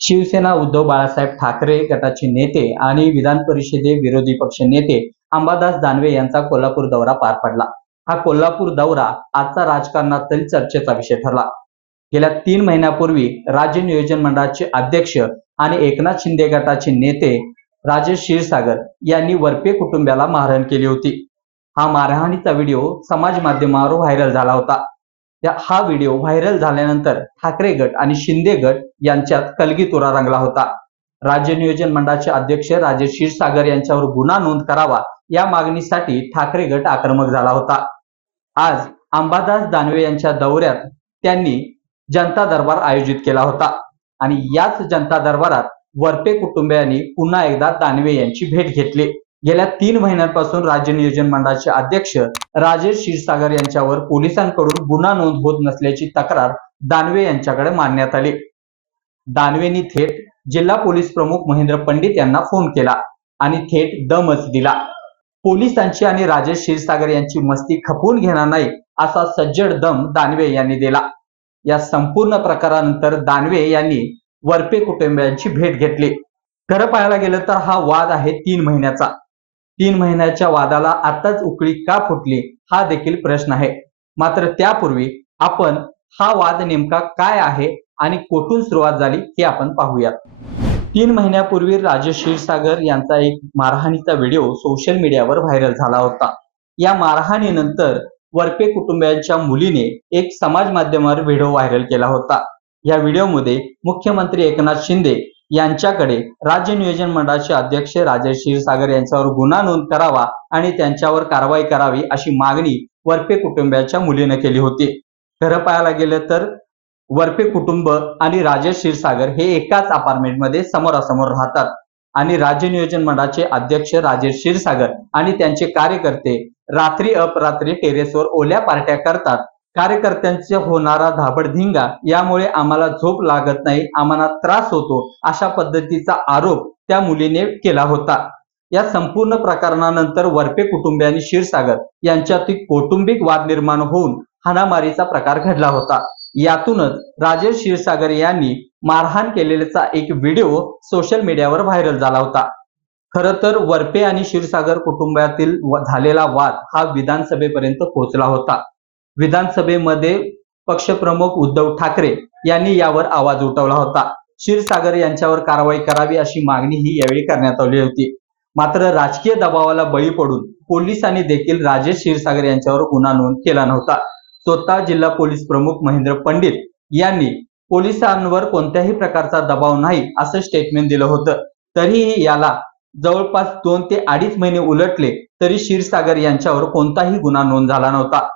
शिवसेना उद्धव बाळासाहेब ठाकरे गटाचे नेते आणि विधान परिषदे विरोधी पक्ष नेते अंबादास दानवे यांचा कोल्हापूर दौरा पार पडला. हा कोल्हापूर दौरा आजचा राजकारणातील चर्चेचा विषय ठरला. गेल्या तीन महिन्यापूर्वी राज्य नियोजन मंडळाचे अध्यक्ष आणि एकनाथ शिंदे गटाचे नेते राजेश क्षीरसागर यांनी वरपे कुटुंबियाला मारहाण केली होती. हा मारहाणीचा व्हिडिओ समाज माध्यमावर व्हायरल झाला होता. हा व्हिडिओ व्हायरल झाल्यानंतर ठाकरे गट आणि शिंदे गट यांच्यात कलगीतुरा रंगला होता. राज्य नियोजन मंडळाचे अध्यक्ष राजेश क्षीरसागर यांच्यावर गुन्हा नोंद करावा या मागणीसाठी ठाकरे गट आक्रमक झाला होता. आज अंबादास दानवे यांच्या दौऱ्यात त्यांनी जनता दरबार आयोजित केला होता आणि याच जनता दरबारात वरपे कुटुंबियांनी पुन्हा एकदा दानवे यांची भेट घेतली. गेल्या तीन महिन्यांपासून राज्य नियोजन मंडळाचे अध्यक्ष राजेश क्षीरसागर यांच्यावर पोलिसांकडून गुन्हा नोंद होत नसल्याची तक्रार दानवे यांच्याकडे मांडण्यात आली. दानवेंनी थेट जिल्हा पोलीस प्रमुख महेंद्र पंडित यांना फोन केला आणि थेट दमच दिला. पोलिसांची आणि राजेश क्षीरसागर यांची मस्ती खपवून घेणार नाही असा सज्जड दम दानवे यांनी दिला. या संपूर्ण प्रकारानंतर दानवे यांनी वरपे कुटुंबियांची भेट घेतली. खरं पाहायला गेलं तर हा वाद आहे तीन महिन्याचा. तीन महिन्याच्या वादाला आताच उकळी का फुटली हा देखील प्रश्न आहे. मात्र त्यापूर्वी आपण हा वाद नेमका काय आहे आणि कोठून सुरुवात झाली हे आपण पाहूयात तीन महिन्यापूर्वी राजेश क्षीरसागर यांचा एक मारहाणीचा व्हिडिओ सोशल मीडियावर व्हायरल झाला होता. या मारहाणीनंतर वरपे कुटुंबियांच्या मुलीने एक समाज माध्यमावर व्हिडिओ व्हायरल केला होता. या व्हिडिओमध्ये मुख्यमंत्री एकनाथ शिंदे यांच्याकडे राज्य नियोजन मंडळाचे अध्यक्ष राजेश क्षीरसागर यांच्यावर गुन्हा नोंद करावा आणि त्यांच्यावर कारवाई करावी अशी मागणी वरपे कुटुंबियाच्या मुलीने केली होती. खरं पाहायला गेलं तर वरपे कुटुंब आणि राजेश क्षीरसागर हे एकाच अपार्टमेंटमध्ये समोरासमोर राहतात आणि राज्य नियोजन मंडळाचे अध्यक्ष राजेश क्षीरसागर आणि त्यांचे कार्यकर्ते रात्री अपरात्री टेरेसवर ओल्या पार्ट्या करतात. कार्यकर्त्यांचा होणारा धाबडधिंगा यामुळे आम्हाला झोप लागत नाही आम्हाला त्रास होतो अशा पद्धतीचा आरोप त्या मुलीने केला होता. या संपूर्ण प्रकरणानंतर वरपे कुटुंबियांनी क्षीरसागर यांच्यातील कौटुंबिक वाद निर्माण होऊन हाणामारीचा प्रकार घडला होता. यातूनच राजेश क्षीरसागर यांनी मारहाण केलेल्याचा एक व्हिडिओ सोशल मीडियावर व्हायरल झाला होता. खर तर वरपे आणि क्षीरसागर कुटुंबातील झालेला वाद हा विधानसभेपर्यंत पोहोचला होता. विधानसभेमध्ये पक्षप्रमुख उद्धव ठाकरे यांनी यावर आवाज उठवला होता. क्षीरसागर यांच्यावर कारवाई करावी अशी मागणी ही यावेळी करण्यात आली होती. मात्र राजकीय दबावाला बळी पडून पोलिसांनी देखील राजेश क्षीरसागर यांच्यावर गुन्हा नोंद केला नव्हता. स्वतः जिल्हा पोलीस प्रमुख महेंद्र पंडित यांनी पोलिसांवर कोणत्याही प्रकारचा दबाव नाही असं स्टेटमेंट दिलं होतं. तरीही याला जवळपास दोन ते अडीच महिने उलटले तरी क्षीरसागर यांच्यावर कोणताही गुन्हा नोंद झाला नव्हता.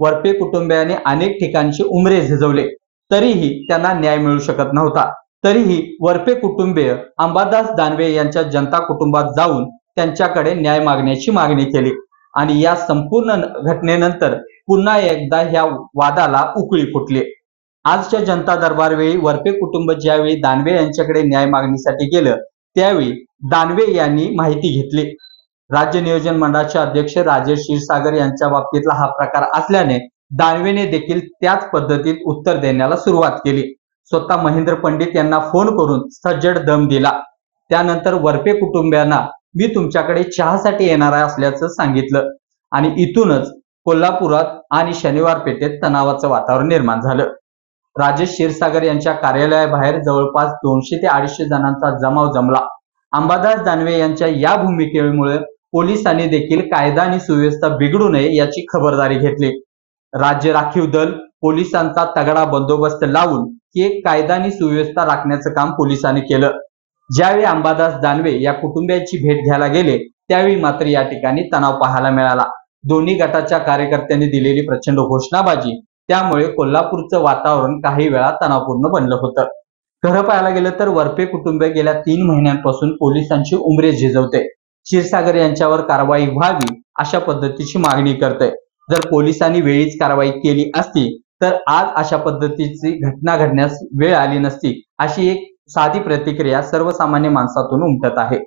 वरपे कुटुंबियाने अनेक ठिकाणचे उमरे झिजवले. तरीही त्यांना न्याय मिळू शकत नव्हता. तरीही वरपे कुटुंबीय अंबादास दानवे यांच्या जनता कुटुंबात जाऊन त्यांच्याकडे न्याय मागण्याची मागणी केली. आणि या संपूर्ण घटनेनंतर पुन्हा एकदा ह्या वादाला उकळी फुटली. आजच्या जनता दरबार वेळी वरपे कुटुंब ज्यावेळी दानवे यांच्याकडे न्याय मागणीसाठी गेलं त्यावेळी दानवे यांनी माहिती घेतली. राज्य नियोजन मंडळाचे अध्यक्ष राजेश क्षीरसागर यांच्या बाबतीतला हा प्रकार असल्याने दानवेने देखील त्याच पद्धतीत उत्तर देण्याला सुरुवात केली. स्वतः महेंद्र पंडित यांना फोन करून सज्जड दम दिला. त्यानंतर वरपे कुटुंबियांना मी तुमच्याकडे चहासाठी येणार असल्याचं सांगितलं आणि इथूनच कोल्हापुरात आणि शनिवार पेठेत तणावाचं वातावरण निर्माण झालं. राजेश क्षीरसागर यांच्या कार्यालयाबाहेर जवळपास दोनशे ते अडीचशे जणांचा जमाव जमला. अंबादास दानवे यांच्या या भूमिकेमुळे पोलिसांनी देखील कायदा आणि सुव्यवस्था बिघडू नये याची खबरदारी घेतली. राज्य राखीव दल पोलिसांचा तगडा बंदोबस्त लावून एक कायदा आणि सुव्यवस्था राखण्याचं काम पोलिसांनी केलं. ज्यावेळी अंबादास दानवे या कुटुंबियांची भेट घ्यायला गेले त्यावेळी मात्र या ठिकाणी तणाव पाहायला मिळाला. दोन्ही गटाच्या कार्यकर्त्यांनी दिलेली प्रचंड घोषणाबाजी त्यामुळे कोल्हापूरचं वातावरण काही वेळा तणावपूर्ण बनलं होतं. खरं पाहायला गेलं तर वरपे कुटुंब गेल्या तीन महिन्यांपासून पोलिसांची उमरे झिजवते. क्षीरसागर यांच्यावर कारवाई व्हावी अशा पद्धतीची मागणी करते जर पोलिसांनी वेळीच कारवाई केली असती तर आज अशा पद्धतीची घटना घडण्यास वेळ आली नसती अशी एक साधी प्रतिक्रिया सर्वसामान्य माणसातून उमटत आहे.